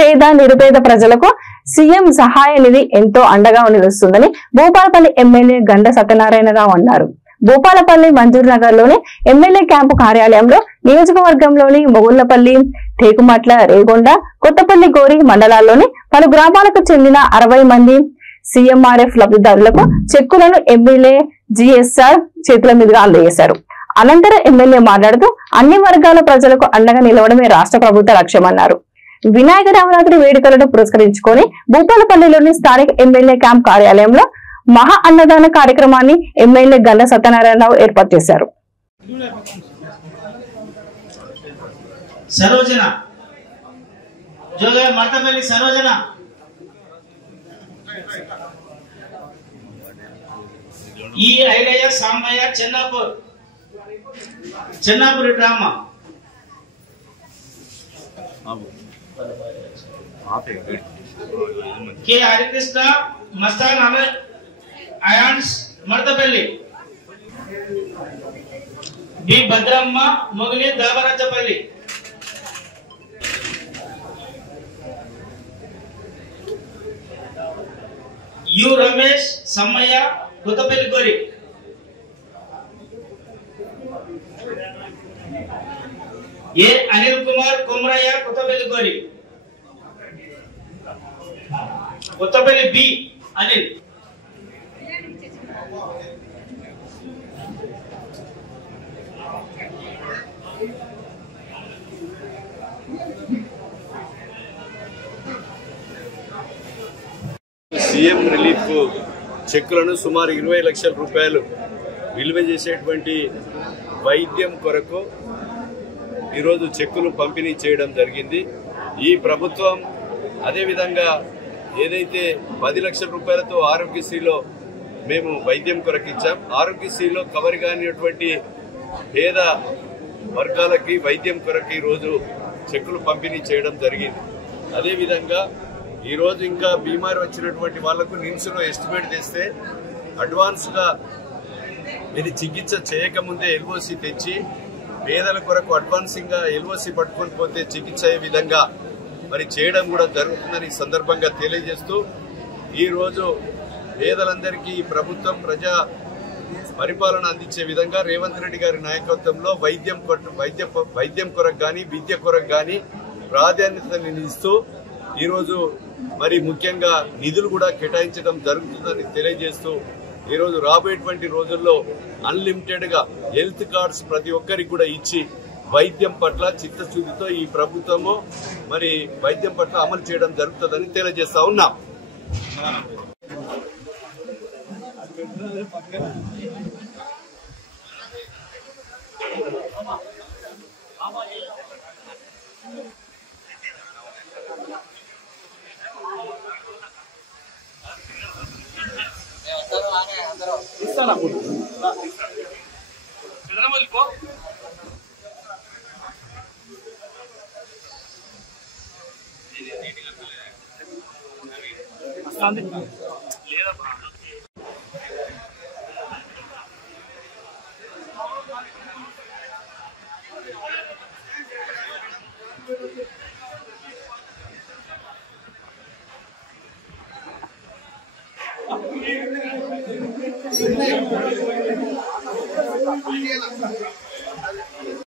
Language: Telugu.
పేద నిరుపేద ప్రజలకు సీఎం సహాయ నిధి ఎంతో అండగా నిలుస్తుందని భూపాలపల్లి ఎమ్మెల్యే గండ సత్యనారాయణరావు అన్నారు. భూపాలపల్లి మంజూర్ నగర్ లోని ఎమ్మెల్యే క్యాంపు కార్యాలయంలో నియోజకవర్గంలోని మొగుళ్లపల్లి, టేకుమట్ల, రేగొండ, కొత్తపల్లి, గోరి మండలాల్లోని పలు గ్రామాలకు చెందిన 60 మంది సీఎంఆర్ఎఫ్ లబ్ధిదారులకు చెక్కులను ఎమ్మెల్యే జిఎస్ఆర్ చేతుల మీదుగా అందజేశారు. అనంతరం ఎమ్మెల్యే మాట్లాడుతూ అన్ని వర్గాల ప్రజలకు అండగా నిలవడమే రాష్ట్ర ప్రభుత్వ లక్ష్యమన్నారు. వినాయక నవరాత్రి వేడుకలను పురస్కరించుకొని భూపాలపల్లిలోని స్థానిక ఎమ్మెల్యే క్యాంప్ కార్యాలయంలో మహా అన్నదాన కార్యక్రమాన్ని ఎమ్మెల్యే గండ సత్యనారాయణరావు ఏర్పాటు చేశారు. చెన్నాపూర్ డ్రామా के हरिकृष्ण मस्तान अयान्स Mardapalli B Bhadramma Mogani Dabrajpalli U Ramesh Sammaiah Kothapalli Gori A Anil Kumar Komaraiah Kothapalli Gori Kothapalli B Anil CM relief చెక్కులను సుమారు 20 లక్షల రూపాయలు విలువ చేసేటువంటి వైద్యం కొరకు ఈరోజు చెక్కులు పంపిణీ చేయడం జరిగింది. ఈ ప్రభుత్వం అదేవిధంగా ఏదైతే 10 లక్షల రూపాయలతో ఆరోగ్యశ్రీలో మేము వైద్యం కొరకు ఇచ్చాం, ఆరోగ్యశ్రీలో కవర్ కానిటువంటి పేద వర్గాలకి వైద్యం కొరకు ఈరోజు చెక్కులు పంపిణీ చేయడం జరిగింది. అదేవిధంగా ఈరోజు ఇంకా బీమారి వచ్చినటువంటి వాళ్లకు నిమ్స్లో ఎస్టిమేట్ చేస్తే అడ్వాన్స్గా ఇది చికిత్స చేయకముందే ఎల్ఓసి తెచ్చి పేదల కొరకు అడ్వాన్సింగ్గా ఎల్ఓసి పట్టుకొని పోతే చికిత్స అయ్యే విధంగా మరి చేయడం కూడా జరుగుతుందని సందర్భంగా తెలియజేస్తూ ఈరోజు పేదలందరికీ ప్రభుత్వం ప్రజా పరిపాలన అందించే విధంగా రేవంత్ రెడ్డి గారి నాయకత్వంలో వైద్యం కొరకు కానీ విద్య కొరకు కానీ ప్రాధాన్యతని ఇస్తూ ఈరోజు మరి ముఖ్యంగా నిధులు కూడా కేటాయించడం జరుగుతుందని తెలియజేస్తూ ఈరోజు రాబోయేటువంటి రోజుల్లో అన్లిమిటెడ్ గా హెల్త్ కార్డ్స్ ప్రతి ఒక్కరికి కూడా ఇచ్చి వైద్యం పట్ల చిత్తశుద్ధితో ఈ ప్రభుత్వము మరి వైద్యం పట్ల అమలు చేయడం జరుగుతుందని తెలియజేస్తా ఉన్నాం. Gracias.